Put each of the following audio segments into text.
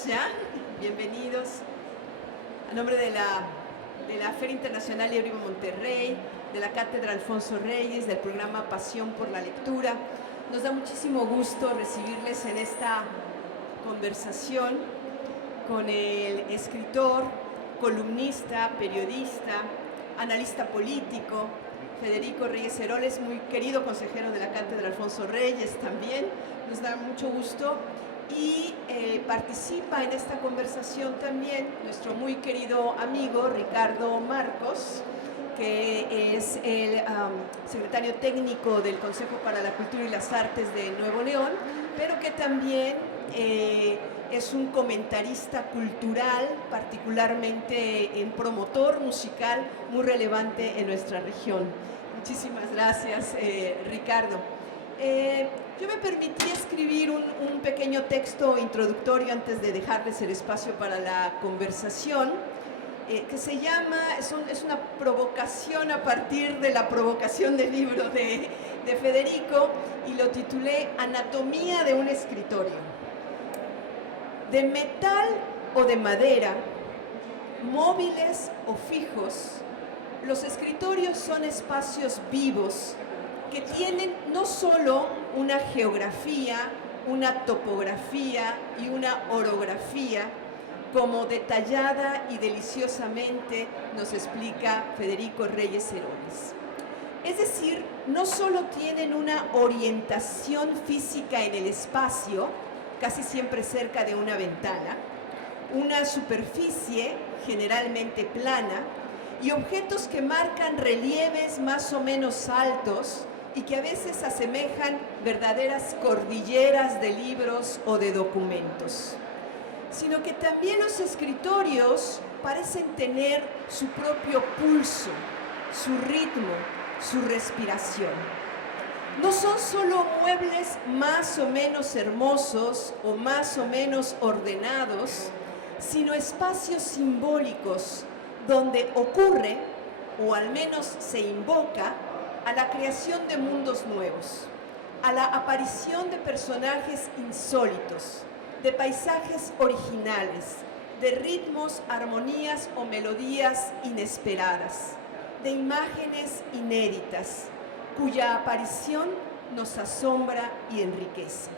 estamos ya. Bienvenidos. A nombre de la Feria Internacional Libro Monterrey, de la Cátedra Alfonso Reyes, del programa Pasión por la Lectura, nos da muchísimo gusto recibirles en esta conversación con el escritor, columnista, periodista, analista político, Federico Reyes Heroles, muy querido consejero de la Cátedra Alfonso Reyes también. Nos da mucho gusto. Y participa en esta conversación también nuestro muy querido amigo Ricardo Marcos, que es el secretario técnico del Consejo para la Cultura y las Artes de Nuevo León, pero que también es un comentarista cultural, particularmente en promotor musical muy relevante en nuestra región. Muchísimas gracias, Ricardo. Yo me permití escribir un pequeño texto introductorio antes de dejarles el espacio para la conversación, que se llama, es una provocación a partir de la provocación del libro de Federico, y lo titulé Anatomía de un escritorio. De metal o de madera, móviles o fijos, los escritorios son espacios vivos que tienen no solo una geografía, una topografía y una orografía, como detallada y deliciosamente nos explica Federico Reyes Heroles. Es decir, no solo tienen una orientación física en el espacio, casi siempre cerca de una ventana, una superficie generalmente plana y objetos que marcan relieves más o menos altos y que a veces asemejan verdaderas cordilleras de libros o de documentos, sino que también los escritorios parecen tener su propio pulso, su ritmo, su respiración. No son solo muebles más o menos hermosos o más o menos ordenados, sino espacios simbólicos donde ocurre, o al menos se invoca, a la creación de mundos nuevos, a la aparición de personajes insólitos, de paisajes originales, de ritmos, armonías o melodías inesperadas, de imágenes inéditas, cuya aparición nos asombra y enriquece.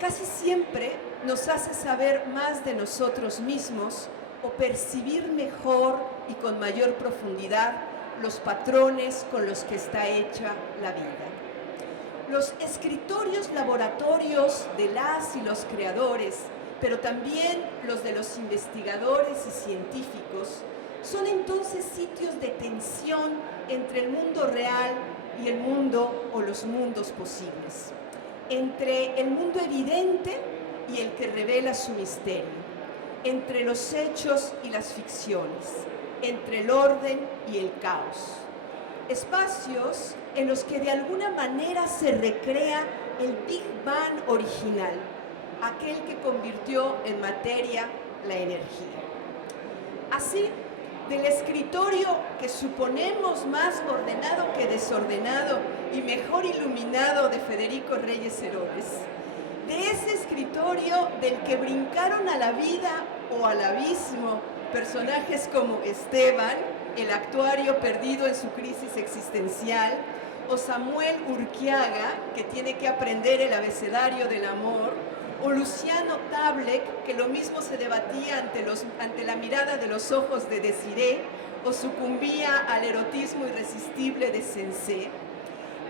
Casi siempre nos hace saber más de nosotros mismos o percibir mejor y con mayor profundidad los patrones con los que está hecha la vida. Los escritorios laboratorios de las y los creadores, pero también los de los investigadores y científicos, son entonces sitios de tensión entre el mundo real y el mundo o los mundos posibles, entre el mundo evidente y el que revela su misterio, entre los hechos y las ficciones, entre el orden y el caos. Espacios en los que de alguna manera se recrea el Big Bang original, aquel que convirtió en materia la energía. Así, del escritorio que suponemos más ordenado que desordenado y mejor iluminado de Federico Reyes Heroles, de ese escritorio del que brincaron a la vida o al abismo personajes como Esteban, el actuario perdido en su crisis existencial, o Samuel Urquiaga, que tiene que aprender el abecedario del amor, o Luciano Tablec, que lo mismo se debatía ante la mirada de los ojos de Desiree, o sucumbía al erotismo irresistible de Sensé.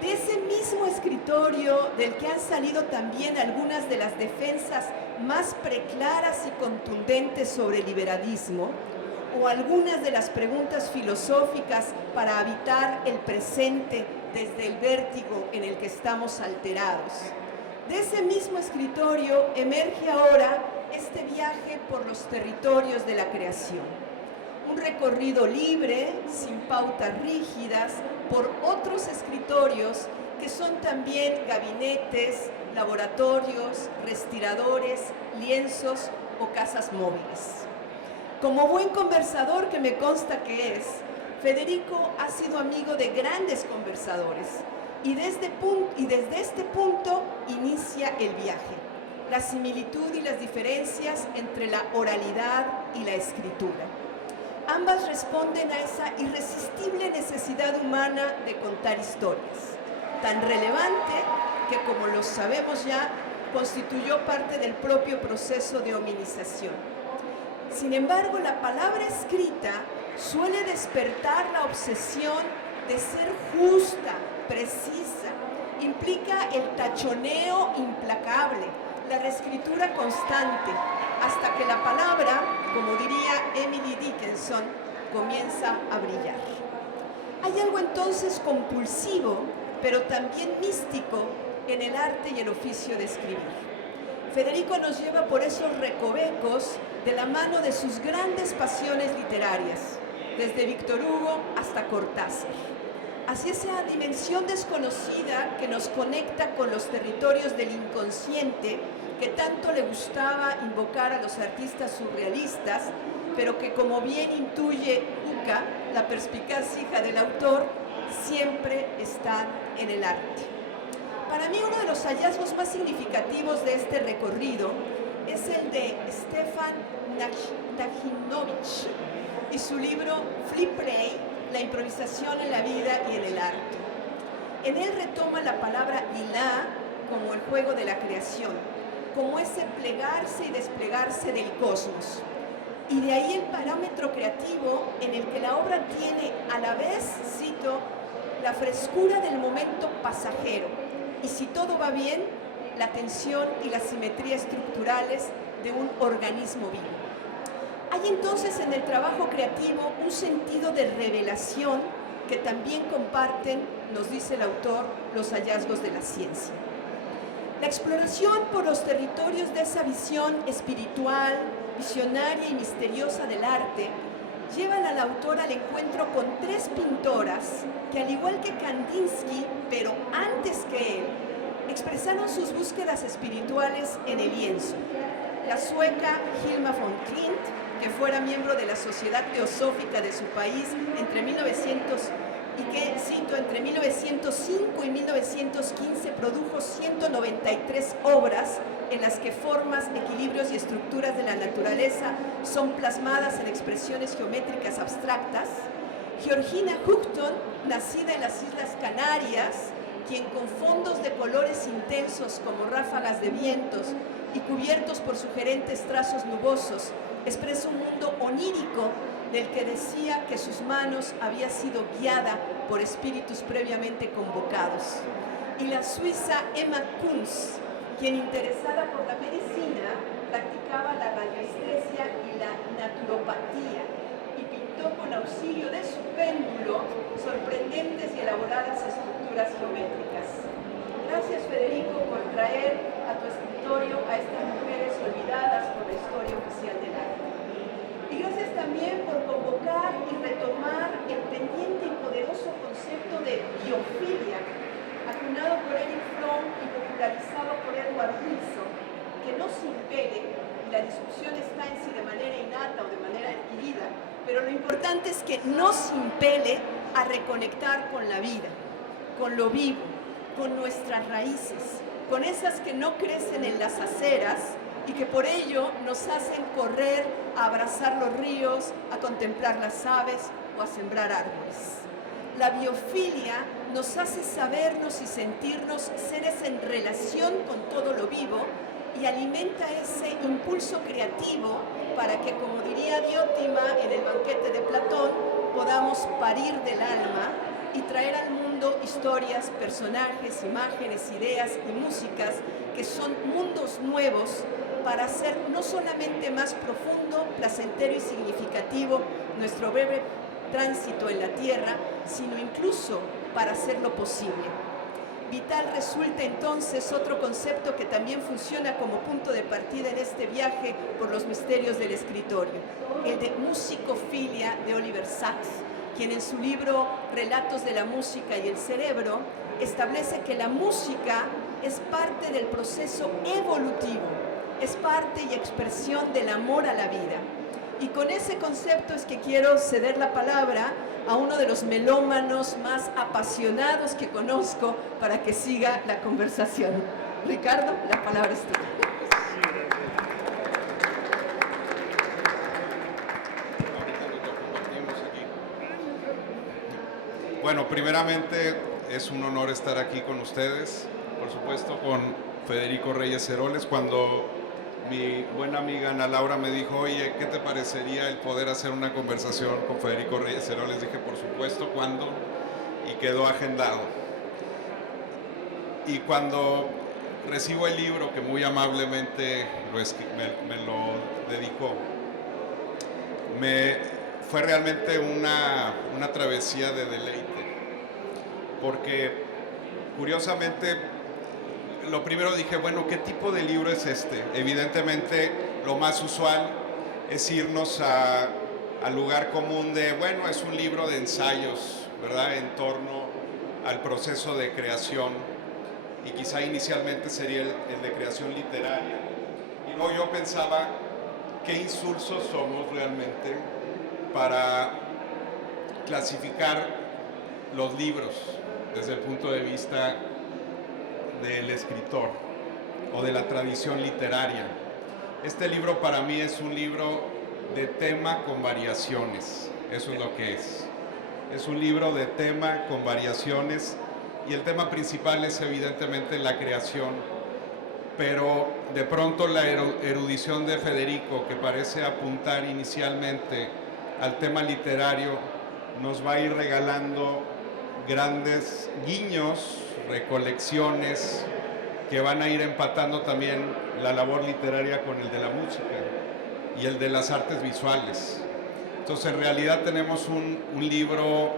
De ese mismo escritorio del que han salido también algunas de las defensas más preclaras y contundentes sobre el liberalismo, o algunas de las preguntas filosóficas para habitar el presente desde el vértigo en el que estamos alterados. De ese mismo escritorio emerge ahora este viaje por los territorios de la creación. Un recorrido libre, sin pautas rígidas, por otros escritorios que son también gabinetes, laboratorios, respiradores, lienzos o casas móviles. Como buen conversador que me consta que es, Federico ha sido amigo de grandes conversadores y desde este punto inicia el viaje. la similitud y las diferencias entre la oralidad y la escritura. Ambas responden a esa irresistible necesidad humana de contar historias, tan relevante que, como lo sabemos ya, constituyó parte del propio proceso de hominización. Sin embargo, la palabra escrita suele despertar la obsesión de ser justa, precisa, implica el tachoneo implacable, la reescritura constante, hasta que la palabra, como diría Emily Dickinson, comienza a brillar. Hay algo entonces compulsivo, pero también místico, en el arte y el oficio de escribir. Federico nos lleva por esos recovecos de la mano de sus grandes pasiones literarias, desde Víctor Hugo hasta Cortázar, hacia esa dimensión desconocida que nos conecta con los territorios del inconsciente que tanto le gustaba invocar a los artistas surrealistas, pero que, como bien intuye Uca, la perspicaz hija del autor, siempre están en el arte. Para mí, uno de los hallazgos más significativos de este recorrido es el de Stefan Najinovich y su libro Free Play, la improvisación en la vida y en el arte. En él retoma la palabra ilá como el juego de la creación, como ese plegarse y desplegarse del cosmos. Y de ahí el parámetro creativo en el que la obra tiene a la vez, cito, la frescura del momento pasajero y, si todo va bien, la tensión y la simetría estructurales de un organismo vivo. Hay entonces en el trabajo creativo un sentido de revelación que también comparten, nos dice el autor, los hallazgos de la ciencia. La exploración por los territorios de esa visión espiritual, visionaria y misteriosa del arte llevan al autor al encuentro con tres pintoras que, al igual que Kandinsky, pero antes que él, expresaron sus búsquedas espirituales en el lienzo. La sueca Hilma von Klint, que fuera miembro de la Sociedad Teosófica de su país entre 1905 y 1915 produjo 193 obras en las que formas, equilibrios y estructuras de la naturaleza son plasmadas en expresiones geométricas abstractas. Georgina Houghton, nacida en las Islas Canarias, quien con fondos de colores intensos como ráfagas de vientos y cubiertos por sugerentes trazos nubosos, expresa un mundo onírico del que decía que sus manos había sido guiada por espíritus previamente convocados. Y la suiza Emma Kunz, quien, interesada por la medicina, practicaba la radiestesia y la naturopatía y pintó con auxilio de su péndulo sorprendentes y elaboradas estructuras geométricas. Gracias, Federico, por traer a tu escritorio a estas mujeres olvidadas por la historia oficial del arte. Y gracias también por convocar y retomar el pendiente y poderoso concepto de biofilia, acunado por Eric Fromm y popularizado por Edward Wilson, que no se impele, y la discusión está en si de manera innata o de manera adquirida, pero lo importante es que no se impele a reconectar con la vida, con lo vivo, con nuestras raíces, con esas que no crecen en las aceras y que por ello nos hacen correr a abrazar los ríos, a contemplar las aves o a sembrar árboles. La biofilia nos hace sabernos y sentirnos seres en relación con todo lo vivo y alimenta ese impulso creativo para que, como diría Diótima en el banquete de Platón, podamos parir del alma y traer al mundo historias, personajes, imágenes, ideas y músicas que son mundos nuevos para hacer no solamente más profundo, placentero y significativo nuestro breve tránsito en la tierra, sino incluso para hacerlo posible. Vital resulta entonces otro concepto que también funciona como punto de partida en este viaje por los misterios del escritorio, el de musicofilia de Oliver Sacks, quien en su libro Relatos de la música y el cerebro establece que la música es parte del proceso evolutivo, es parte y expresión del amor a la vida. Y con ese concepto es que quiero ceder la palabra a uno de los melómanos más apasionados que conozco para que siga la conversación. Ricardo, la palabra es tuya. Bueno, primeramente es un honor estar aquí con ustedes, por supuesto con Federico Reyes Heroles. Cuando mi buena amiga Ana Laura me dijo, oye, ¿qué te parecería el poder hacer una conversación con Federico Reyes Heroles? Dije, por supuesto, ¿cuándo? Y quedó agendado. Y cuando recibo el libro que muy amablemente me lo dedicó, fue realmente una travesía de deleite, porque curiosamente lo primero dije, bueno, ¿qué tipo de libro es este? Evidentemente lo más usual es irnos al lugar común de, bueno, es un libro de ensayos, ¿verdad? En torno al proceso de creación, y quizá inicialmente sería el de creación literaria. Y luego yo pensaba, ¿qué insulsos somos realmente para clasificar los libros desde el punto de vista del escritor o de la tradición literaria? Este libro para mí es un libro de tema con variaciones, eso es lo que es. Es un libro de tema con variaciones, y el tema principal es evidentemente la creación, pero de pronto la erudición de Federico, que parece apuntar inicialmente al tema literario, nos va a ir regalando grandes guiños, recolecciones, que van a ir empatando también la labor literaria con el de la música y el de las artes visuales. Entonces, en realidad tenemos un libro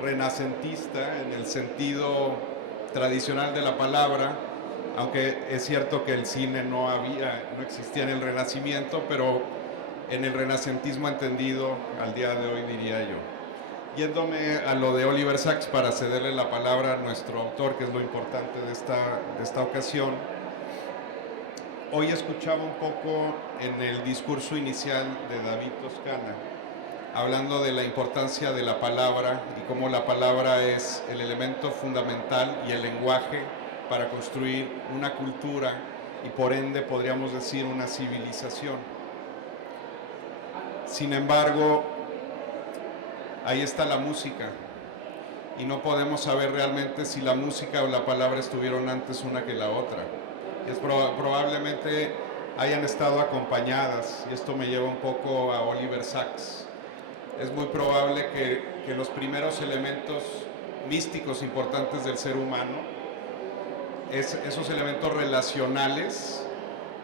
renacentista en el sentido tradicional de la palabra, aunque es cierto que el cine no existía en el Renacimiento, pero en el renacentismo entendido al día de hoy, diría yo. Yéndome a lo de Oliver Sacks para cederle la palabra a nuestro autor, que es lo importante de esta ocasión. Hoy escuchaba un poco en el discurso inicial de David Toscana, hablando de la importancia de la palabra y cómo la palabra es el elemento fundamental y el lenguaje para construir una cultura y por ende podríamos decir una civilización. Sin embargo, ahí está la música y no podemos saber realmente si la música o la palabra estuvieron antes una que la otra. Probablemente hayan estado acompañadas, y esto me lleva un poco a Oliver Sacks. Es muy probable que los primeros elementos místicos importantes del ser humano, esos elementos relacionales,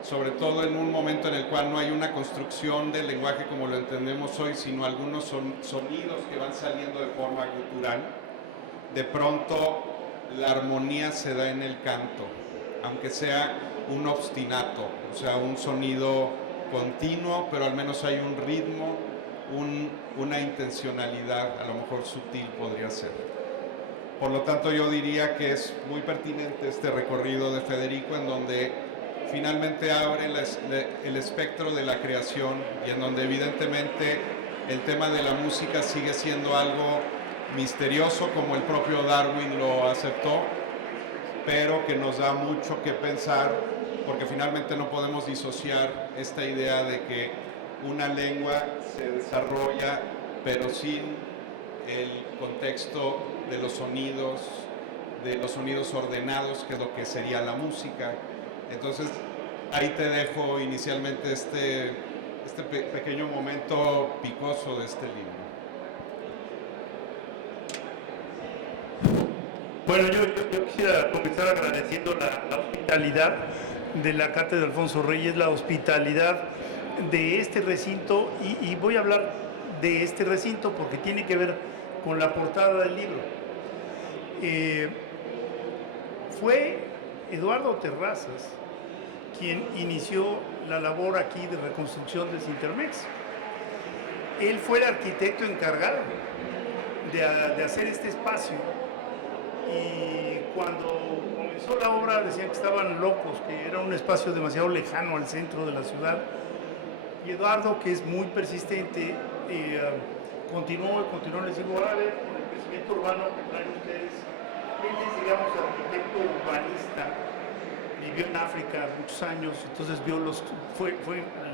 sobre todo en un momento en el cual no hay una construcción del lenguaje como lo entendemos hoy, sino algunos sonidos que van saliendo de forma gutural, de pronto la armonía se da en el canto, aunque sea un obstinato, o sea, un sonido continuo, pero al menos hay un ritmo, una intencionalidad, a lo mejor sutil podría ser. Por lo tanto, yo diría que es muy pertinente este recorrido de Federico, en donde finalmente abre el espectro de la creación, y en donde evidentemente el tema de la música sigue siendo algo misterioso, como el propio Darwin lo aceptó, pero que nos da mucho que pensar, porque finalmente no podemos disociar esta idea de que una lengua se desarrolla, pero sin el contexto de los sonidos ordenados, que es lo que sería la música. Entonces, ahí te dejo inicialmente este pequeño momento picoso de este libro. Bueno, yo quisiera comenzar agradeciendo la hospitalidad de la Cátedra Alfonso Reyes, la hospitalidad de este recinto, y voy a hablar de este recinto porque tiene que ver con la portada del libro. Fue Eduardo Terrazas quien inició la labor aquí de reconstrucción de Cintermex. Él fue el arquitecto encargado de hacer este espacio, y cuando comenzó la obra decían que estaban locos, que era un espacio demasiado lejano al centro de la ciudad. Y Eduardo, que es muy persistente, continuó, les digo, ahora con el crecimiento urbano que traen ustedes, él es, digamos, arquitecto urbanista, vivió en África muchos años, entonces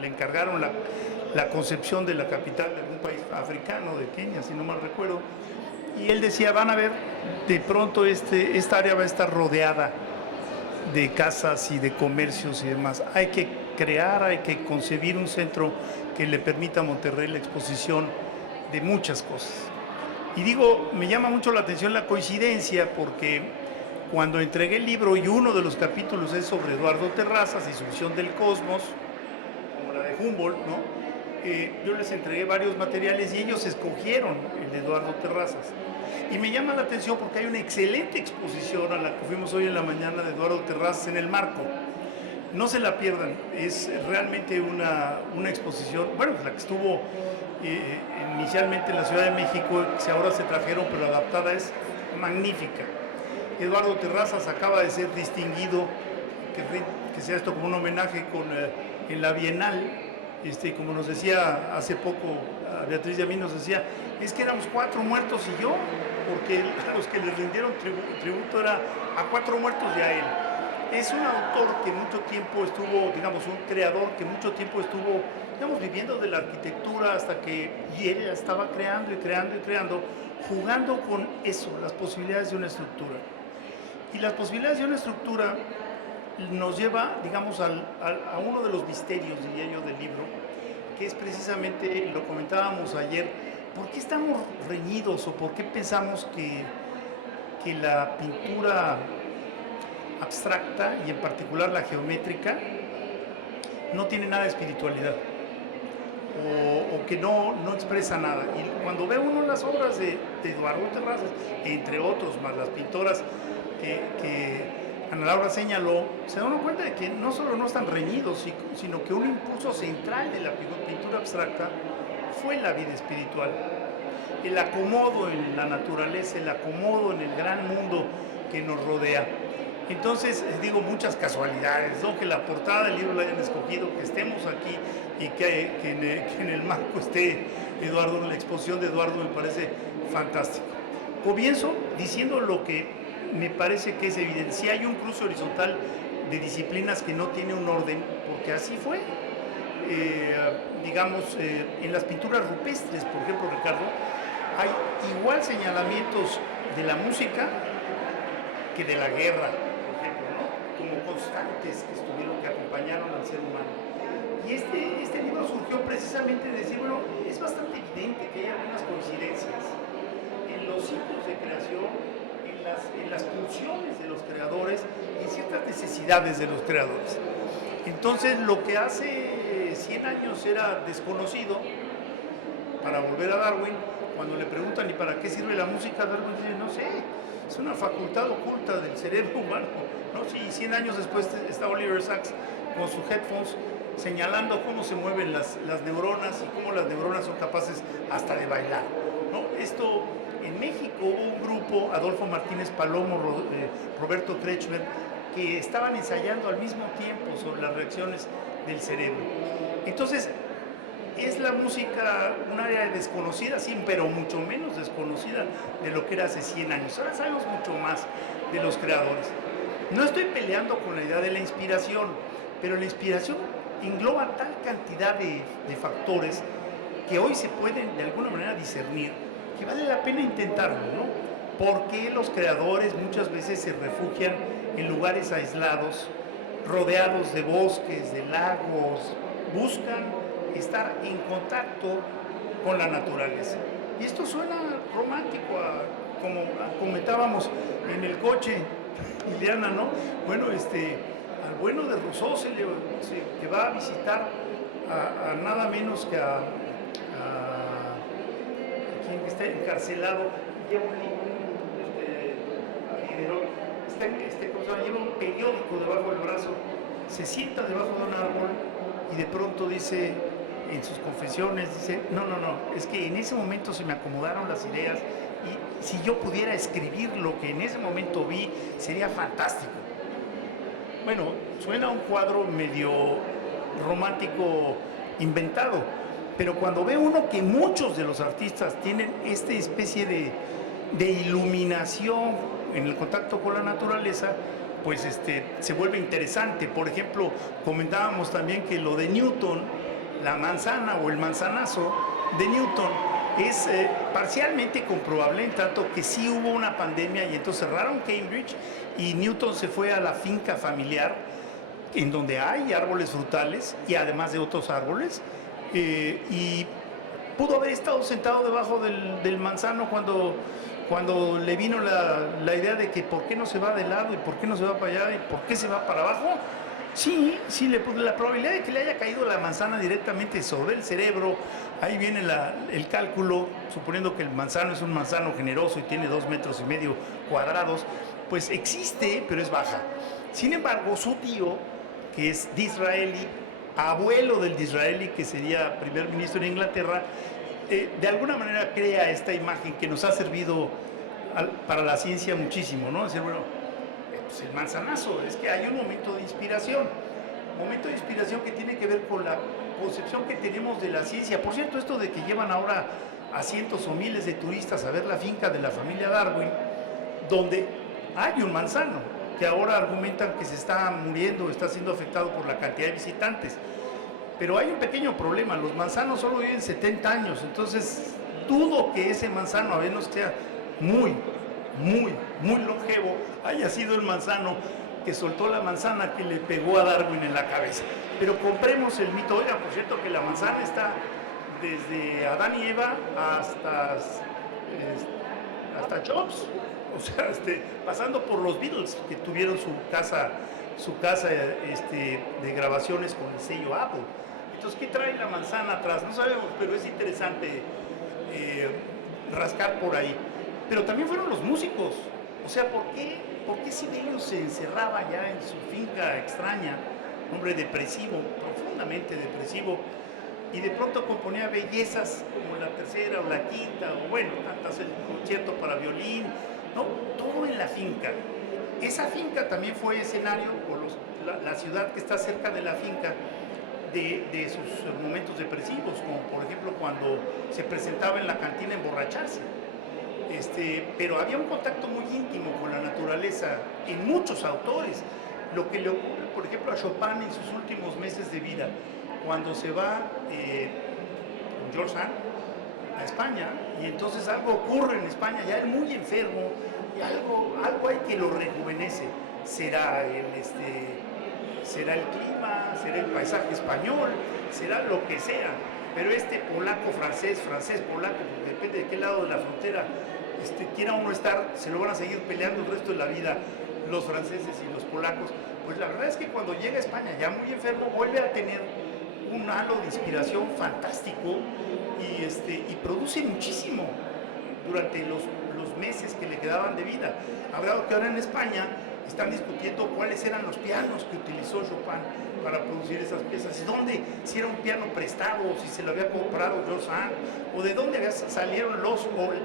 le encargaron la concepción de la capital de algún país africano, de Kenia, si no mal recuerdo, Y él decía, van a ver, de pronto esta área va a estar rodeada de casas y de comercios y demás. Hay que crear, hay que concebir un centro que le permita a Monterrey la exposición de muchas cosas. Y digo, me llama mucho la atención la coincidencia porque cuando entregué el libro y uno de los capítulos es sobre Eduardo Terrazas y su visión del cosmos, como la de Humboldt, ¿no? Yo les entregué varios materiales y ellos escogieron el de Eduardo Terrazas. Y me llama la atención porque hay una excelente exposición a la que fuimos hoy en la mañana de Eduardo Terrazas en el Marco. No se la pierdan, es realmente una exposición, bueno, la que estuvo inicialmente en la Ciudad de México, que ahora se trajeron, pero adaptada, es magnífica. Eduardo Terrazas acaba de ser distinguido, que sea esto como un homenaje en la Bienal, como nos decía hace poco, a Beatriz y a mí nos decía, es que éramos 4 muertos y yo, porque a los que les rindieron tributo era a 4 muertos y a él. Es un autor que mucho tiempo estuvo, digamos, un creador que mucho tiempo estuvo, digamos, viviendo de la arquitectura hasta que, y él estaba creando y creando y creando, jugando con eso, las posibilidades de una estructura. Y las posibilidades de una estructura nos lleva, digamos, a uno de los misterios, diría yo, del libro, que es precisamente, lo comentábamos ayer, ¿por qué estamos reñidos o por qué pensamos que la pintura abstracta y en particular la geométrica no tiene nada de espiritualidad o que no expresa nada? Y cuando ve uno las obras de Eduardo Terrazas, entre otros más las pintoras que Ana Laura señaló, se da uno cuenta de que no solo no están reñidos, sino que un impulso central de la pintura abstracta fue la vida espiritual, el acomodo en la naturaleza, el acomodo en el gran mundo que nos rodea. Entonces, digo, muchas casualidades, ¿no? Que la portada del libro la hayan escogido, que estemos aquí y que en el marco esté Eduardo, la exposición de Eduardo me parece fantástico. Comienzo diciendo lo que me parece que es evidente. Si hay un cruce horizontal de disciplinas que no tiene un orden, porque así fue. Digamos, en las pinturas rupestres, por ejemplo, Ricardo, hay igual señalamientos de la música que de la guerra, por ejemplo, ¿no? Como constantes que acompañaron al ser humano. Y este libro surgió precisamente de decir, bueno, es bastante evidente que hay algunas coincidencias en los ciclos de creación, en las pulsiones de los creadores y en ciertas necesidades de los creadores. Entonces, lo que hace 100 años era desconocido, para volver a Darwin, cuando le preguntan ¿y para qué sirve la música? Darwin dice, no sé, es una facultad oculta del cerebro humano, ¿no? Sí, 100 años después está Oliver Sacks con sus headphones señalando cómo se mueven las neuronas y cómo las neuronas son capaces hasta de bailar, ¿no? Esto, en México hubo un grupo, Adolfo Martínez Palomo, Roberto Kretschmer, que estaban ensayando al mismo tiempo sobre las reacciones del cerebro. Entonces, es la música un área desconocida, sí, pero mucho menos desconocida de lo que era hace 100 años. Ahora sabemos mucho más de los creadores. No estoy peleando con la idea de la inspiración, pero la inspiración engloba tal cantidad de factores que hoy se pueden de alguna manera discernir, que vale la pena intentarlo, ¿no? Porque los creadores muchas veces se refugian en lugares aislados, rodeados de bosques, de lagos, buscan estar en contacto con la naturaleza. Y esto suena romántico, como comentábamos en el coche, Ileana, ¿no? Bueno, al bueno de Rousseau que va a visitar a nada menos que a quien está encarcelado, lleva lleva un periódico debajo del brazo, se sienta debajo de un árbol y de pronto dice, en sus confesiones, dice, no, es que en ese momento se me acomodaron las ideas y si yo pudiera escribir lo que en ese momento vi, sería fantástico. Bueno, suena un cuadro medio romántico inventado, pero cuando ve uno que muchos de los artistas tienen esta especie de iluminación en el contacto con la naturaleza, pues se vuelve interesante. Por ejemplo, comentábamos también que lo de Newton, la manzana o el manzanazo de Newton, es parcialmente comprobable, en tanto que sí hubo una pandemia y entonces cerraron Cambridge y Newton se fue a la finca familiar en donde hay árboles frutales y además de otros árboles, y pudo haber estado sentado debajo del manzano cuando le vino la idea de que por qué no se va de lado y por qué no se va para allá y por qué se va para abajo. Sí, la probabilidad de que le haya caído la manzana directamente sobre el cerebro, ahí viene el cálculo, suponiendo que el manzano es un manzano generoso y tiene 2,5 metros cuadrados, pues existe, pero es baja. Sin embargo, su tío, que es Disraeli, abuelo del Disraeli, que sería primer ministro de Inglaterra, de alguna manera crea esta imagen que nos ha servido para la ciencia muchísimo, ¿no? Es decir, bueno, pues el manzanazo, es que hay un momento de inspiración que tiene que ver con la concepción que tenemos de la ciencia. Por cierto, esto de que llevan ahora a cientos o miles de turistas a ver la finca de la familia Darwin, donde hay un manzano, que ahora argumentan que se está muriendo, está siendo afectado por la cantidad de visitantes. Pero hay un pequeño problema, los manzanos solo viven 70 años, entonces dudo que ese manzano, a menos que sea muy longevo, haya sido el manzano que soltó la manzana que le pegó a Darwin en la cabeza. Pero compremos el mito. Oiga, por cierto, que la manzana está desde Adán y Eva hasta Jobs, o sea, pasando por los Beatles, que tuvieron su casa de grabaciones con el sello Apple. Entonces, ¿qué trae la manzana atrás? No sabemos, pero es interesante rascar por ahí. Pero también fueron los músicos. O sea, ¿por qué Sibelius se encerraba ya en su finca extraña, hombre depresivo, profundamente depresivo, y de pronto componía bellezas como la tercera o la quinta, o bueno, tantas, el concierto para violín, ¿no? Todo en la finca. Esa finca también fue escenario, o la ciudad que está cerca de la finca, de sus momentos depresivos, como por ejemplo cuando se presentaba en la cantina emborracharse. Pero había un contacto muy íntimo con la naturaleza en muchos autores. Lo que le ocurre, por ejemplo, a Chopin en sus últimos meses de vida, cuando se va con George Sand a España, y entonces algo ocurre en España, ya él muy enfermo, y algo hay que lo rejuvenece. Será el clima, será el paisaje español, será lo que sea, pero francés, polaco, porque depende de qué lado de la frontera quiera uno estar, se lo van a seguir peleando el resto de la vida los franceses y los polacos. Pues la verdad es que cuando llega a España ya muy enfermo, vuelve a tener un halo de inspiración fantástico y produce muchísimo durante los meses que le quedaban de vida. Habrá que ahora en España están discutiendo cuáles eran los pianos que utilizó Chopin para producir esas piezas, si era un piano prestado, si se lo había comprado George Sand, o de dónde salieron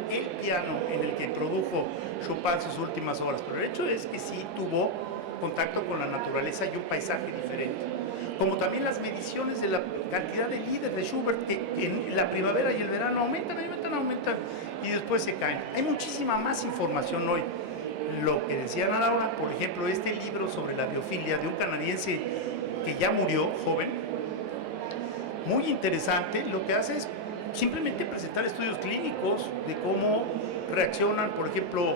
el piano en el que produjo Chopin sus últimas obras. Pero el hecho es que sí tuvo contacto con la naturaleza y un paisaje diferente. Como también las mediciones de la cantidad de Lieder de Schubert, que en la primavera y el verano aumentan, y después se caen. Hay muchísima más información hoy. Lo que decían ahora, por ejemplo, este libro sobre la biofilia de un canadiense que ya murió, joven, muy interesante, lo que hace es simplemente presentar estudios clínicos de cómo reaccionan, por ejemplo,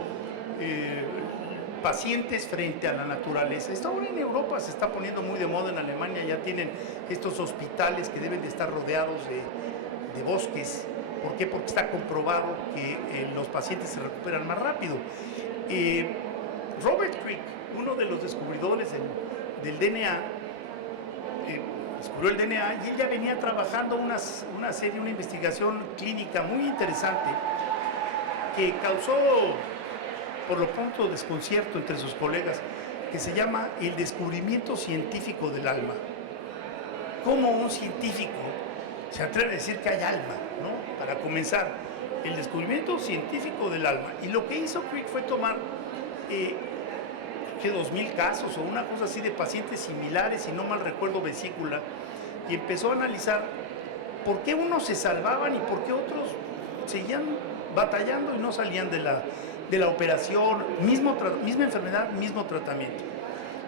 pacientes frente a la naturaleza. Esto ahora en Europa se está poniendo muy de moda, en Alemania ya tienen estos hospitales que deben de estar rodeados de bosques. ¿Por qué? Porque está comprobado que los pacientes se recuperan más rápido. Robert Crick, uno de los descubridores del DNA, descubrió el DNA y él ya venía trabajando una investigación clínica muy interesante que causó por lo pronto desconcierto entre sus colegas, que se llama el descubrimiento científico del alma. ¿Cómo un científico se atreve a decir que hay alma, ¿no? Para comenzar, el descubrimiento científico del alma. Y lo que hizo Crick fue tomar 2,000 casos o una cosa así de pacientes similares, si no mal recuerdo, vesícula, y empezó a analizar por qué unos se salvaban y por qué otros seguían batallando y no salían de la operación, misma enfermedad, mismo tratamiento.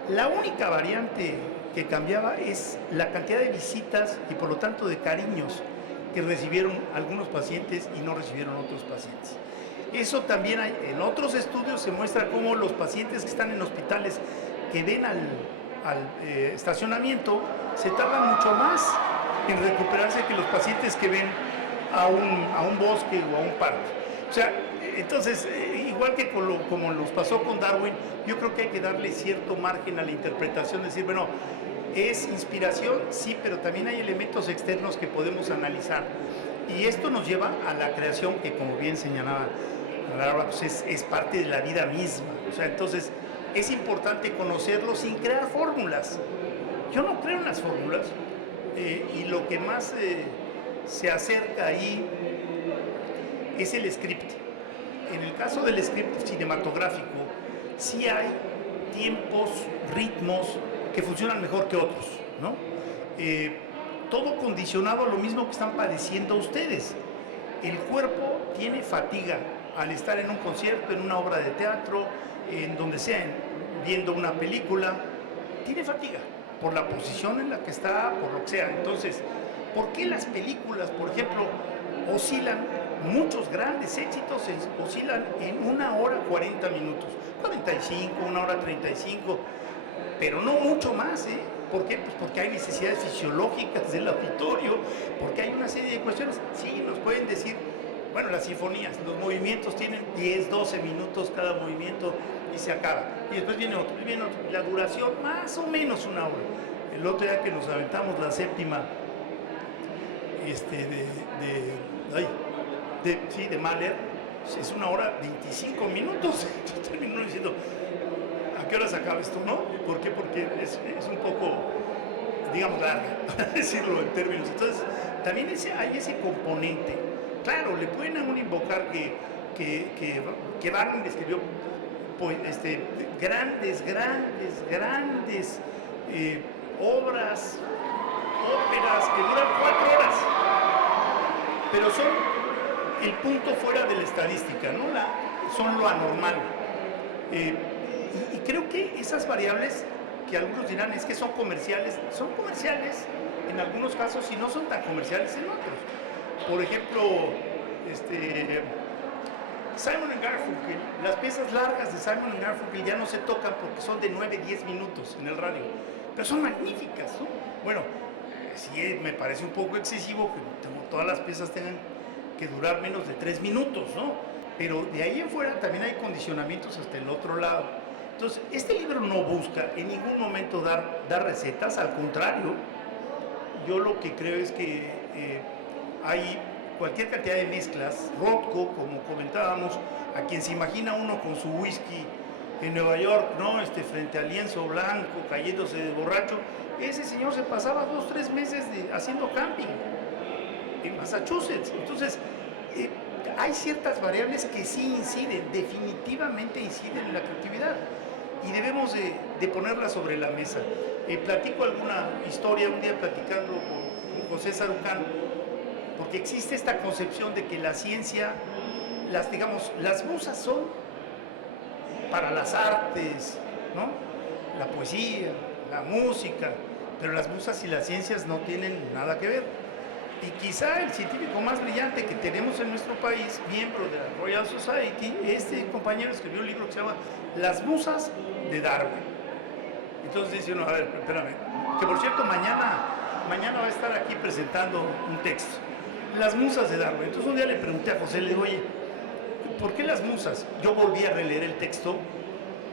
La única variante que cambiaba es la cantidad de visitas y por lo tanto de cariños que recibieron algunos pacientes y no recibieron otros pacientes. Eso también hay, en otros estudios se muestra cómo los pacientes que están en hospitales que ven al estacionamiento se tardan mucho más en recuperarse que los pacientes que ven a un bosque o a un parque. O sea, entonces, igual que como nos pasó con Darwin, yo creo que hay que darle cierto margen a la interpretación, decir, bueno, es inspiración, sí, pero también hay elementos externos que podemos analizar. Y esto nos lleva a la creación que, como bien señalaba Laura, pues es parte de la vida misma. O sea, entonces, es importante conocerlo sin crear fórmulas. Yo no creo en las fórmulas, y lo que más se acerca ahí es el script. En el caso del script cinematográfico, sí hay tiempos, ritmos que funcionan mejor que otros, ¿no? Todo condicionado a lo mismo que están padeciendo ustedes. El cuerpo tiene fatiga al estar en un concierto, en una obra de teatro, en donde sea, viendo una película, tiene fatiga por la posición en la que está, por lo que sea. Entonces, ¿por qué las películas, por ejemplo, oscilan? Muchos grandes éxitos oscilan en 1 hora 40 minutos, 45, 1 hora 35, pero no mucho más, ¿eh? ¿Por qué? Pues porque hay necesidades fisiológicas del auditorio, porque hay una serie de cuestiones. Sí, nos pueden decir, bueno, las sinfonías, los movimientos tienen 10, 12 minutos cada movimiento y se acaba. Y después viene otro, y viene otro. La duración, más o menos 1 hora. El otro día que nos aventamos la séptima, de Mahler, es 1 hora 25 minutos. Entonces terminó diciendo, ¿a qué hora se acaba esto, no? ¿Por qué? Porque es un poco, digamos, larga, para decirlo en términos. Entonces, también hay ese componente. Claro, le pueden a uno invocar que Wagner escribió pues, grandes obras, óperas que duran 4 horas, pero son el punto fuera de la estadística, ¿no? Son lo anormal. Y creo que esas variables que algunos dirán es que son comerciales en algunos casos y no son tan comerciales en otros. Por ejemplo, Simon & Garfunkel, las piezas largas de Simon & Garfunkel ya no se tocan porque son de 9-10 minutos en el radio, pero son magníficas, ¿no? Bueno, sí me parece un poco excesivo que todas las piezas tengan que durar menos de 3 minutos, ¿no? Pero de ahí en fuera también hay condicionamientos hasta el otro lado. Entonces, este libro no busca en ningún momento dar recetas, al contrario, yo lo que creo es que hay cualquier cantidad de mezclas. Rothko, como comentábamos, a quien se imagina uno con su whisky en Nueva York, ¿no? Frente al lienzo blanco, cayéndose de borracho, ese señor se pasaba 2-3 meses haciendo camping en Massachusetts. Entonces, hay ciertas variables que sí inciden, definitivamente inciden en la creatividad y debemos de ponerlas sobre la mesa. Platico alguna historia, un día platicando con José Sarucán, porque existe esta concepción de que la ciencia, las musas son para las artes, ¿no? La poesía, la música, pero las musas y las ciencias no tienen nada que ver. Y quizá el científico más brillante que tenemos en nuestro país, miembro de la Royal Society, este compañero escribió un libro que se llama Las musas de Darwin. Entonces dice uno, a ver, espérame, que por cierto mañana va a estar aquí presentando un texto. Las musas de Darwin. Entonces un día le pregunté a José, le digo, oye, ¿por qué las musas? Yo volví a releer el texto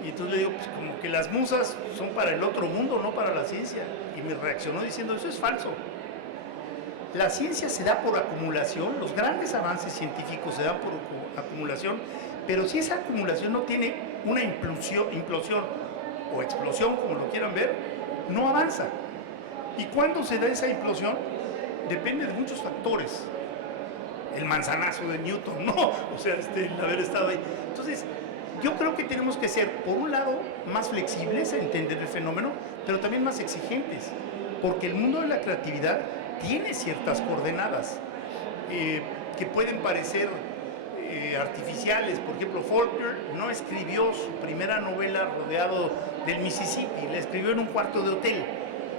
y entonces le digo, pues como que las musas son para el otro mundo, no para la ciencia. Y me reaccionó diciendo, eso es falso. La ciencia se da por acumulación, los grandes avances científicos se dan por acumulación, pero si esa acumulación no tiene una implosión o explosión, como lo quieran ver, no avanza. ¿Y cuándo se da esa implosión? Depende de muchos factores. El manzanazo de Newton, no, o sea, el haber estado ahí. Entonces, yo creo que tenemos que ser, por un lado, más flexibles a entender el fenómeno, pero también más exigentes, porque el mundo de la creatividad tiene ciertas coordenadas que pueden parecer artificiales. Por ejemplo, Faulkner no escribió su primera novela rodeado del Mississippi, la escribió en un cuarto de hotel,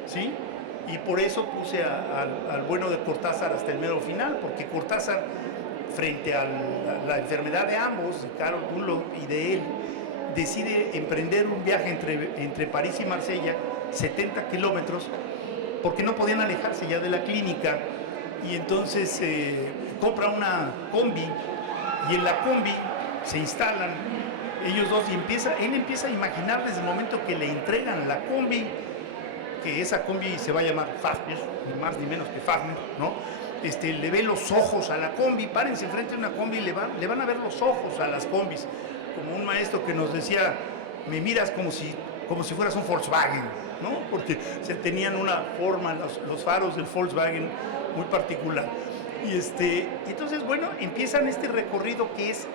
¿sí? Y por eso puse al bueno de Cortázar hasta el mero final, porque Cortázar, frente a la enfermedad de ambos, de Carol Dunlop y de él, decide emprender un viaje entre París y Marsella, 70 kilómetros, porque no podían alejarse ya de la clínica, y entonces compra una combi, y en la combi se instalan ellos dos, y él empieza a imaginar desde el momento que le entregan la combi, que esa combi se va a llamar Fafner, ni más ni menos que Fafner, ¿no? Le ve los ojos a la combi, párense enfrente de una combi y le van a ver los ojos a las combis, como un maestro que nos decía, me miras como si fueras un Volkswagen, ¿no? Porque tenían una forma, los faros del Volkswagen muy particular. Y entonces, bueno, empiezan este recorrido que es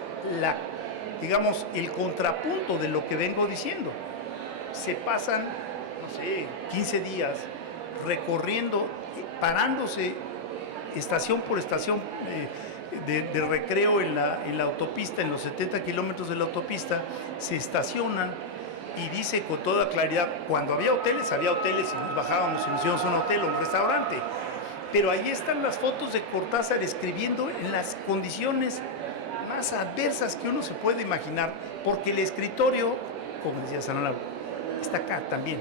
digamos, el contrapunto de lo que vengo diciendo. Se pasan, no sé, 15 días recorriendo, parándose estación por estación de recreo en la autopista, en los 70 kilómetros de la autopista, se estacionan y dice con toda claridad, cuando había hoteles y nos bajábamos y nos íbamos a un hotel o un restaurante. Pero ahí están las fotos de Cortázar escribiendo en las condiciones más adversas que uno se puede imaginar, porque el escritorio, como decía Sanalao, está acá también,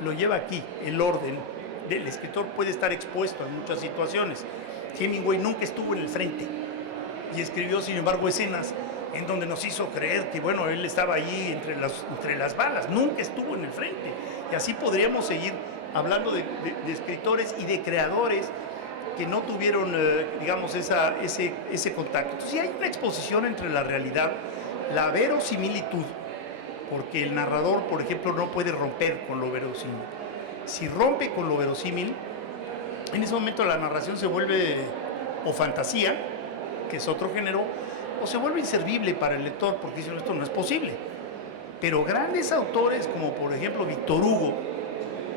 lo lleva aquí, el orden del escritor puede estar expuesto en muchas situaciones. Hemingway nunca estuvo en el frente y escribió, sin embargo, escenas en donde nos hizo creer que, bueno, él estaba allí entre las balas, nunca estuvo en el frente. Y así podríamos seguir hablando de escritores y de creadores que no tuvieron, digamos, ese contacto. Entonces, sí hay una exposición entre la realidad, la verosimilitud, porque el narrador, por ejemplo, no puede romper con lo verosímil. Si rompe con lo verosímil, en ese momento la narración se vuelve o fantasía, que es otro género, o se vuelve inservible para el lector, porque dicen, esto no es posible. Pero grandes autores, como por ejemplo Víctor Hugo,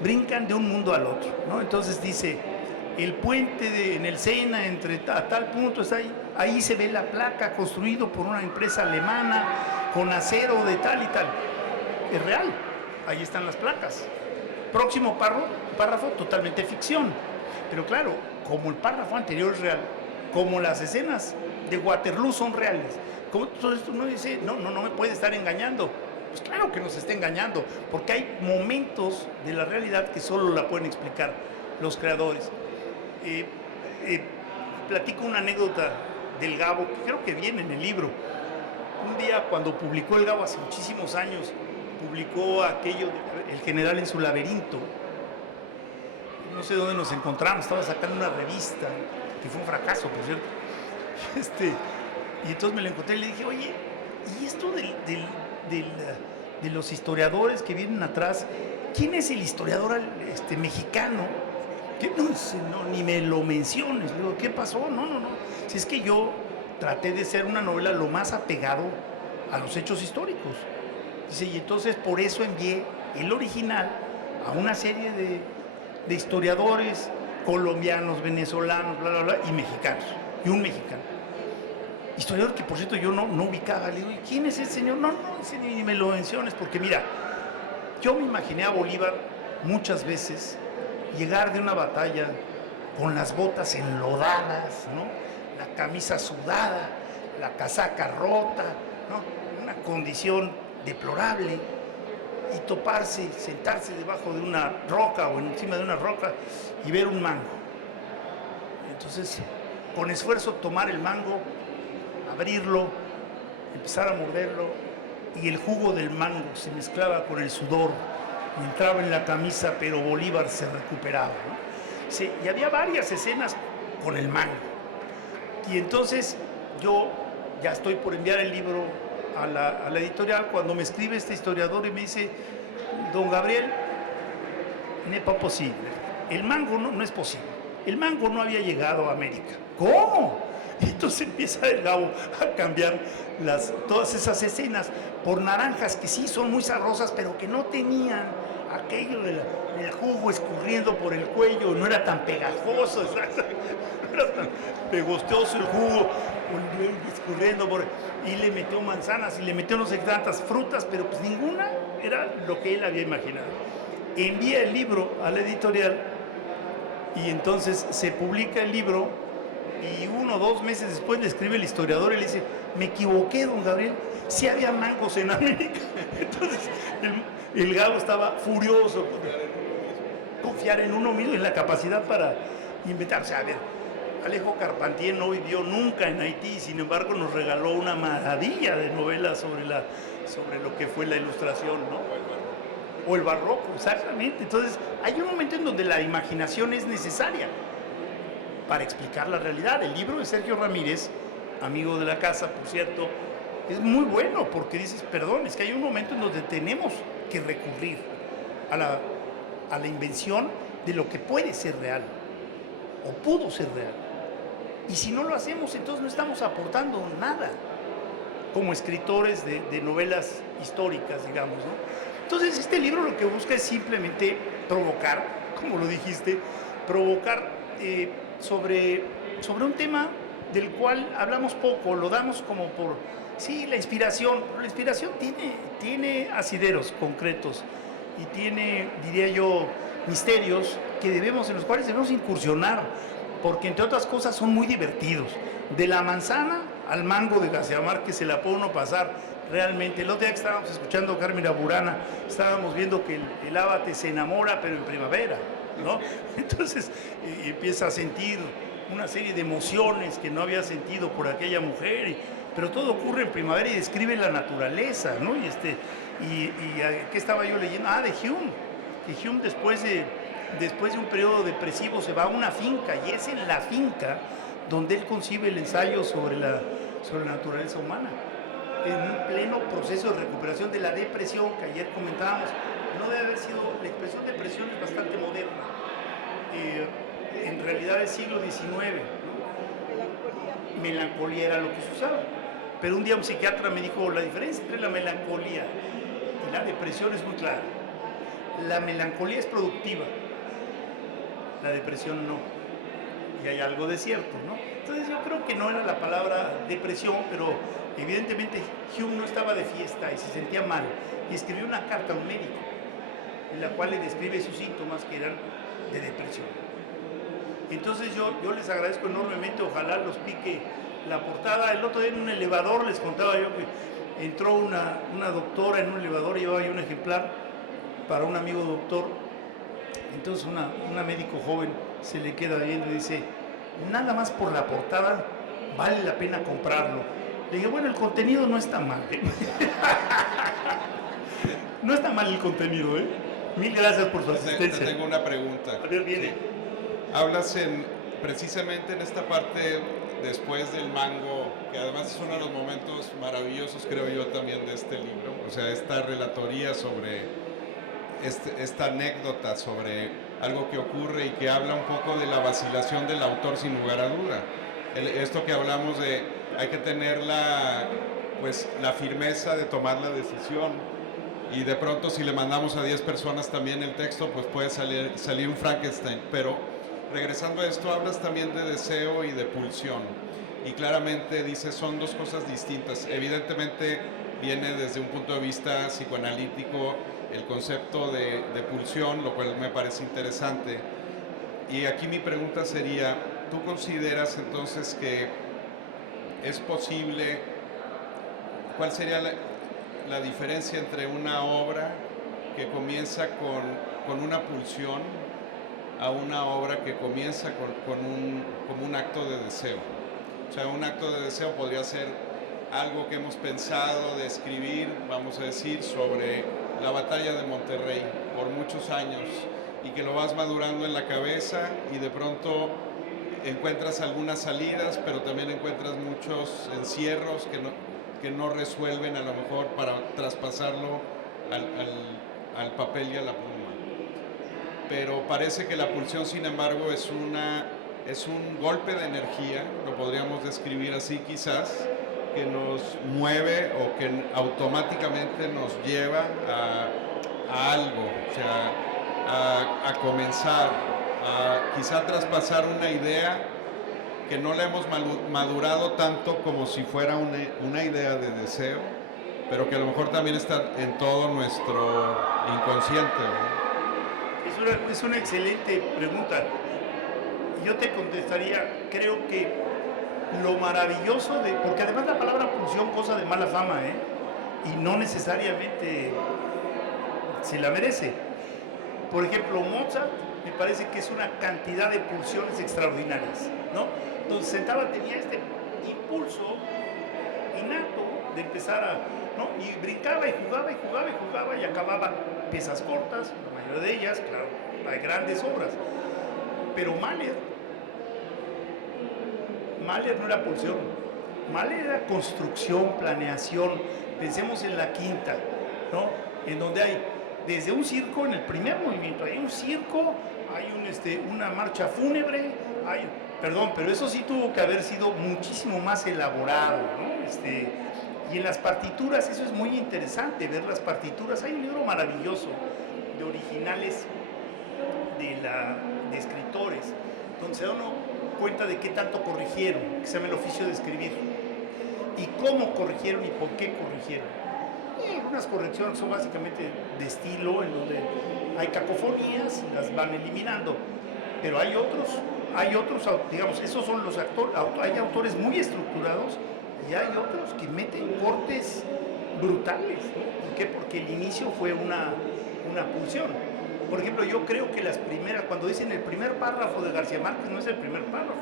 brincan de un mundo al otro, ¿no? Entonces dice, el puente en el Sena, a tal punto está ahí se ve la placa construido por una empresa alemana con acero de tal y tal. Es real, ahí están las placas. Próximo párrafo, totalmente ficción. Pero claro, como el párrafo anterior es real, como las escenas de Waterloo son reales, como todo esto uno dice, no me puede estar engañando. Pues claro que nos está engañando, porque hay momentos de la realidad que solo la pueden explicar los creadores. Platico una anécdota del Gabo, que creo que viene en el libro. Un día, cuando publicó el Gabo hace muchísimos años, publicó aquello, El general en su laberinto. No sé dónde nos encontramos, estaba sacando una revista, que fue un fracaso, por cierto. Y entonces me lo encontré y le dije, oye, ¿y esto de los historiadores que vienen atrás? ¿Quién es el historiador mexicano? Que no, ni me lo menciones. Le digo, ¿qué pasó? No. Si es que yo traté de hacer una novela lo más apegado a los hechos históricos. Dice, y entonces por eso envié el original a una serie de historiadores colombianos, venezolanos, bla, bla, bla, y mexicanos, y un mexicano. Historiador que, por cierto, yo no ubicaba. Le digo, ¿y quién es ese señor? No, ni me lo menciones, porque mira, yo me imaginé a Bolívar muchas veces llegar de una batalla con las botas enlodadas, ¿no? La camisa sudada, la casaca rota, ¿no? Una condición deplorable, y toparse, sentarse debajo de una roca o encima de una roca y ver un mango. Entonces, con esfuerzo tomar el mango, abrirlo, empezar a morderlo, y el jugo del mango se mezclaba con el sudor y entraba en la camisa, pero Bolívar se recuperaba, ¿no? Sí, y había varias escenas con el mango. Y entonces yo ya estoy por enviar el libro a la editorial, cuando me escribe este historiador y me dice, don Gabriel, n'est pas posible. El mango no es posible. El mango no había llegado a América. ¿Cómo? Y entonces empieza el Gabo a cambiar todas esas escenas por naranjas que sí son muy sabrosas, pero que no tenían aquello del jugo escurriendo por el cuello, no era tan pegajoso, no era tan pegosteoso el jugo escurriendo y le metió manzanas y le metió no sé tantas frutas, pero pues ninguna era lo que él había imaginado. Envía el libro a la editorial Y entonces se publica el libro y 1 o 2 meses después le escribe el historiador y le dice, me equivoqué, don Gabriel, sí había mangos en América. Entonces el Gabo estaba furioso. Confiar en uno mismo, en la capacidad para inventar. O sea, a ver, Alejo Carpentier no vivió nunca en Haití, sin embargo nos regaló una maravilla de novelas sobre lo que fue la Ilustración, ¿no? O el barroco, exactamente. Entonces, hay un momento en donde la imaginación es necesaria para explicar la realidad. El libro de Sergio Ramírez, amigo de la casa, por cierto, es muy bueno porque dices, perdón, es que hay un momento en donde tenemos que recurrir a la invención de lo que puede ser real o pudo ser real. Y si no lo hacemos, entonces no estamos aportando nada como escritores de novelas históricas, digamos, ¿no? Entonces, este libro lo que busca es simplemente provocar, como lo dijiste, provocar sobre un tema del cual hablamos poco, lo damos como por, sí, la inspiración. La inspiración tiene asideros concretos y tiene, diría yo, misterios en los cuales debemos incursionar, porque entre otras cosas son muy divertidos. De la manzana al mango de García Márquez se la puede uno pasar realmente. El otro día que estábamos escuchando a Carmina Burana, estábamos viendo que el ábate se enamora, pero en primavera, ¿no? Entonces empieza a sentir una serie de emociones que no había sentido por aquella mujer, pero todo ocurre en primavera y describe la naturaleza, ¿no? ¿Qué estaba yo leyendo? De Hume. Que Hume después de un periodo depresivo se va a una finca, y es en la finca donde él concibe el ensayo sobre la naturaleza humana, en un pleno proceso de recuperación de la depresión que ayer comentábamos. No debe haber sido, la expresión depresión es bastante moderna, en realidad del siglo XIX, ¿no? Melancolía era lo que se usaba, pero un día un psiquiatra me dijo, la diferencia entre la melancolía y la depresión es muy clara. La melancolía es productiva, la depresión no, y hay algo de cierto, ¿no? Entonces yo creo que no era la palabra depresión, pero evidentemente Hume no estaba de fiesta y se sentía mal, y escribió una carta a un médico en la cual le describe sus síntomas, que eran de depresión. Entonces yo les agradezco enormemente, ojalá los pique la portada. El otro día en un elevador les contaba yo que entró una doctora en un elevador, llevaba yo un ejemplar para un amigo doctor. Entonces una médico joven se le queda viendo y dice, nada más por la portada vale la pena comprarlo. Le dije, bueno, el contenido no está mal, ¿eh? No está mal el contenido, ¿eh? Mil gracias por su asistencia. Te tengo una pregunta. A ver, viene. Sí. Hablas precisamente en esta parte después del mango, que además es uno de los momentos maravillosos, creo yo, también de este libro. O sea, esta relatoría sobre esta anécdota sobre algo que ocurre y que habla un poco de la vacilación del autor, sin lugar a duda. Esto que hablamos de hay que tener la firmeza de tomar la decisión, y de pronto si le mandamos a 10 personas también el texto, pues puede salir un Frankenstein. Pero regresando a esto, hablas también de deseo y de pulsión, y claramente dices son dos cosas distintas. Evidentemente viene desde un punto de vista psicoanalítico el concepto de pulsión, lo cual me parece interesante. Y aquí mi pregunta sería, ¿tú consideras entonces que es posible, cuál sería la diferencia entre una obra que comienza con una pulsión a una obra que comienza como un acto de deseo? O sea, un acto de deseo podría ser algo que hemos pensado de escribir, vamos a decir, sobre la batalla de Monterrey por muchos años, y que lo vas madurando en la cabeza y de pronto encuentras algunas salidas, pero también encuentras muchos encierros que no resuelven a lo mejor para traspasarlo al papel y a la pluma. Pero parece que la pulsión, sin embargo, es un golpe de energía, lo podríamos describir así quizás, que nos mueve o que automáticamente nos lleva a algo, o sea, a comenzar, a quizá traspasar una idea que no la hemos madurado tanto como si fuera una idea de deseo, pero que a lo mejor también está en todo nuestro inconsciente, ¿no? Es una excelente pregunta. yo te contestaría, creo que lo maravilloso de, porque además la palabra pulsión cosa de mala fama, y no necesariamente se la merece. Por ejemplo, Mozart me parece que es una cantidad de pulsiones extraordinarias, ¿no? Entonces sentaba, tenía este impulso innato de empezar a, ¿no? Y brincaba y jugaba y jugaba y jugaba y acababa piezas cortas, la mayoría de ellas, claro, hay grandes obras. Pero Mahler no era pulsión, Mahler era construcción, planeación. Pensemos en la quinta, ¿no? En donde hay desde un circo, en el primer movimiento, hay un circo, hay una marcha fúnebre, perdón, pero eso sí tuvo que haber sido muchísimo más elaborado, ¿no? Y en las partituras, eso es muy interesante, ver las partituras. Hay un libro maravilloso de originales de escritores, donde se da uno cuenta de qué tanto corrigieron, que se llama El oficio de escribir, y cómo corrigieron y por qué corrigieron. Y algunas correcciones son básicamente de estilo, en donde hay cacofonías y las van eliminando, pero hay otros, digamos, esos son los hay autores muy estructurados y hay otros que meten cortes brutales, ¿no? ¿Por qué? Porque el inicio fue una pulsión. Por ejemplo, yo creo que las primeras, cuando dicen el primer párrafo de García Márquez, no es el primer párrafo,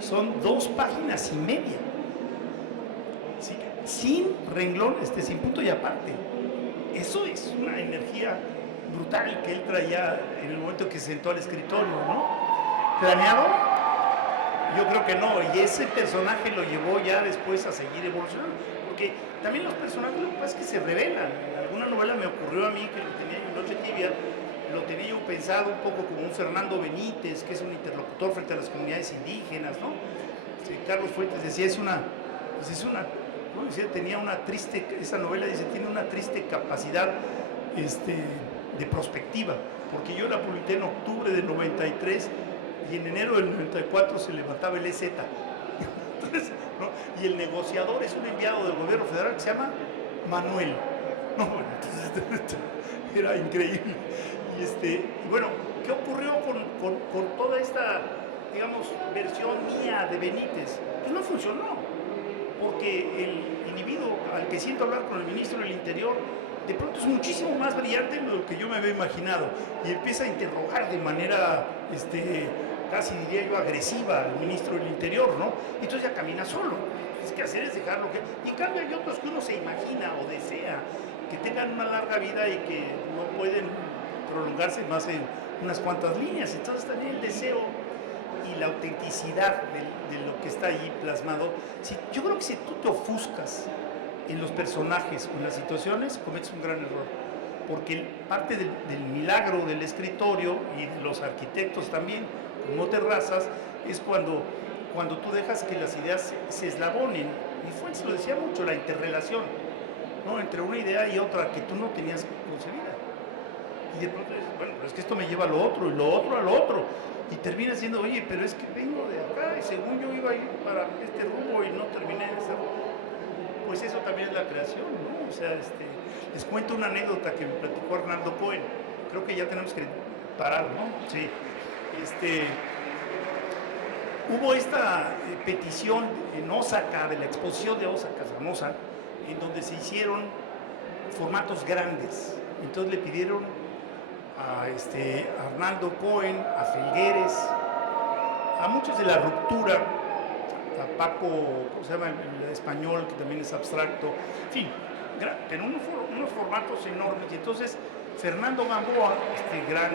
son 2 páginas y media, ¿sí? Sin renglón, sin punto y aparte. Eso es una energía brutal que él traía en el momento que se sentó al escritorio, ¿no? ¿Planeado? Yo creo que no, y ese personaje lo llevó ya después a seguir evolucionando, porque también los personajes, lo que pasa es que se revelan. En alguna novela me ocurrió a mí que lo tenía en Noche Tibia, lo tenía yo pensado un poco como un Fernando Benítez, que es un interlocutor frente a las comunidades indígenas, ¿no? Carlos Fuentes decía, tenía una triste, esa novela dice, tiene una triste capacidad de prospectiva, porque yo la publiqué en octubre del 93 y en enero del 94 se levantaba el EZ. Entonces, ¿no? Y el negociador es un enviado del gobierno federal que se llama Manuel. No, bueno, entonces, era increíble. Y bueno, ¿qué ocurrió con toda esta, digamos, versión mía de Benítez? Pues no funcionó, porque el individuo al que siento hablar con el ministro del Interior de pronto es muchísimo más brillante de lo que yo me había imaginado, y empieza a interrogar de manera casi diría yo agresiva al ministro del Interior, ¿no? Y entonces ya camina solo. Es que hacer es dejarlo que... Y en cambio hay otros que uno se imagina o desea que tengan una larga vida y que no pueden prolongarse más de unas cuantas líneas. Entonces también el deseo y la autenticidad de lo que está allí plasmado. Yo creo que si tú te ofuscas en los personajes o en las situaciones, cometes un gran error. Porque parte del milagro del escritorio y de los arquitectos también, como Terrazas, es cuando tú dejas que las ideas se eslabonen. Y Fuentes lo decía mucho, la interrelación, ¿no? Entre una idea y otra que tú no tenías concebida. Y de pronto dices, bueno, pero es que esto me lleva a lo otro, y lo otro a lo otro. Y termina siendo, oye, pero es que vengo de acá, y según yo iba a ir para este rumbo y no terminé de ese rumbo. Pues eso también es la creación, ¿no? O sea, les cuento una anécdota que me platicó Arnaldo Cohen. Creo que ya tenemos que parar, ¿no? Sí. Hubo esta petición en Osaka, de la exposición de Osaka famosa, en donde se hicieron formatos grandes. Entonces le pidieron a Arnaldo Cohen, a Felgueres, a muchos de la ruptura, a Paco, ¿cómo se llama el español, que también es abstracto? En fin, en unos formatos enormes. Y entonces Fernando Gamboa, gran,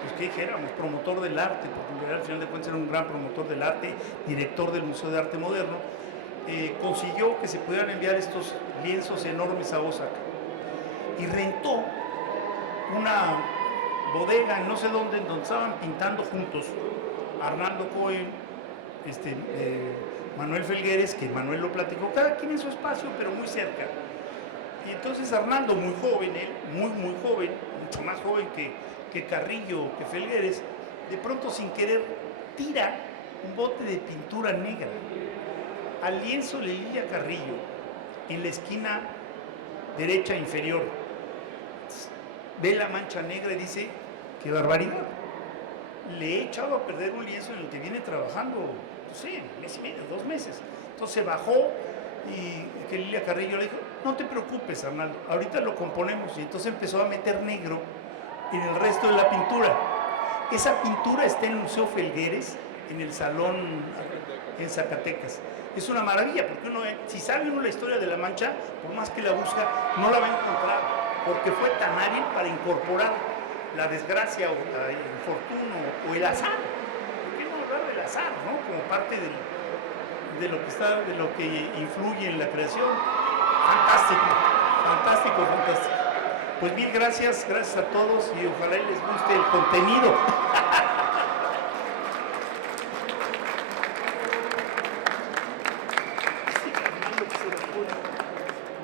pues qué dijéramos, promotor del arte, porque en realidad al final de cuentas era un gran promotor del arte, director del Museo de Arte Moderno, consiguió que se pudieran enviar estos lienzos enormes a Osaka. Y rentó una bodega en no sé dónde, en donde estaban pintando juntos Arnaldo Cohen, Manuel Felgueres, que Manuel lo platicó, cada quien en su espacio, pero muy cerca. Y entonces Arnaldo, muy joven, él, muy joven, mucho más joven que Carrillo, que Felgueres, de pronto sin querer tira un bote de pintura negra al lienzo de Lilia Carrillo en la esquina derecha inferior. Ve la mancha negra y dice, qué barbaridad. le he echado a perder un lienzo en el que viene trabajando, no sé, mes y medio, 2 meses. Entonces se bajó y que Lilia Carrillo le dijo, no te preocupes, Arnaldo, ahorita lo componemos. Y entonces empezó a meter negro en el resto de la pintura. Esa pintura está en el Museo Felgueres, en el salón en Zacatecas. Es una maravilla, porque uno, si sabe uno la historia de La Mancha, por más que la busca, no la va a encontrar, porque fue tan hábil para incorporar la desgracia o el infortunio o el azar. ¿Por qué no hablar del azar, no? Como parte de lo que influye en la creación. Fantástico, fantástico, fantástico. Pues mil gracias, gracias a todos y ojalá les guste el contenido.